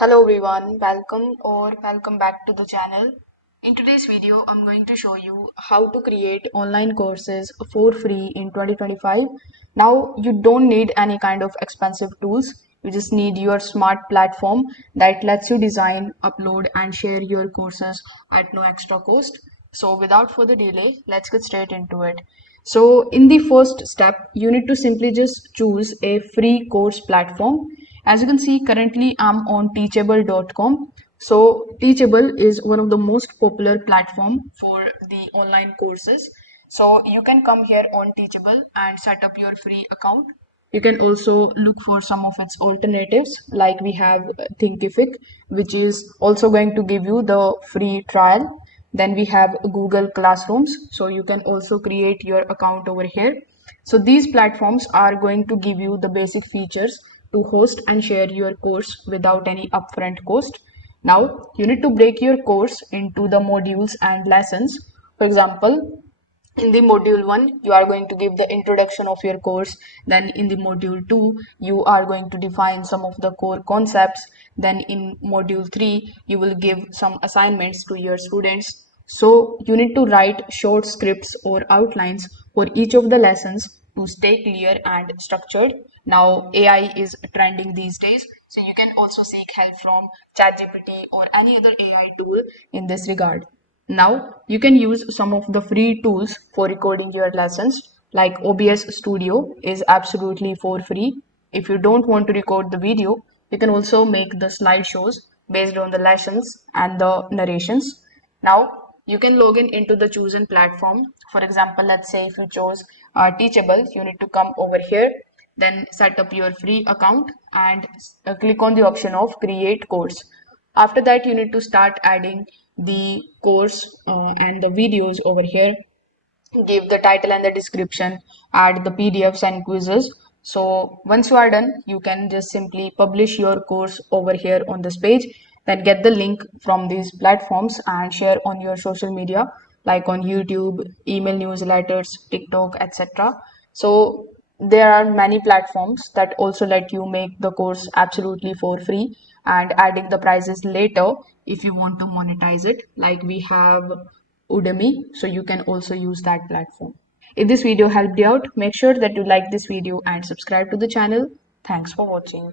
Hello everyone, welcome back to the channel. In today's video, I'm going to show you how to create online courses for free in 2025. Now, you don't need any kind of expensive tools. You just need your smart platform that lets you design, upload, and share your courses at no extra cost. So, without further delay, let's get straight into it. So, in the first step, you need to simply just choose a free course platform. As you can see, currently I'm on teachable.com. So Teachable is one of the most popular platform for the online courses. So you can come here on Teachable and set up your free account. You can also look for some of its alternatives, like we have Thinkific, which is also going to give you the free trial. Then we have Google Classrooms, so you can also create your account over here. So these platforms are going to give you the basic features to host and share your course without any upfront cost. Now you need to break your course into the modules and lessons. For example, in the module 1 you are going to give the introduction of your course, then in the module 2 you are going to define some of the core concepts, then in module 3 you will give some assignments to your students. So you need to write short scripts or outlines for each of the lessons to stay clear and structured. Now AI is trending these days, so you can also seek help from ChatGPT or any other AI tool in this regard. Now you can use some of the free tools for recording your lessons, like OBS Studio is absolutely for free. If you don't want to record the video, you can also make the slideshows based on the lessons and the narrations. Now you can log in into the chosen platform. For example, let's say if you chose Teachable, you need to come over here, then set up your free account and click on the option of create course. After that, you need to start adding the course and the videos over here. Give the title and the description, add the PDFs and quizzes. So once you are done, you can just simply publish your course over here on this page, then get the link from these platforms and share on your social media like on YouTube, email newsletters, TikTok, etc. So there are many platforms that also let you make the course absolutely for free and adding the prices later if you want to monetize it. Like we have Udemy, so you can also use that platform. If this video helped you out, make sure that you like this video and subscribe to the channel. Thanks for watching.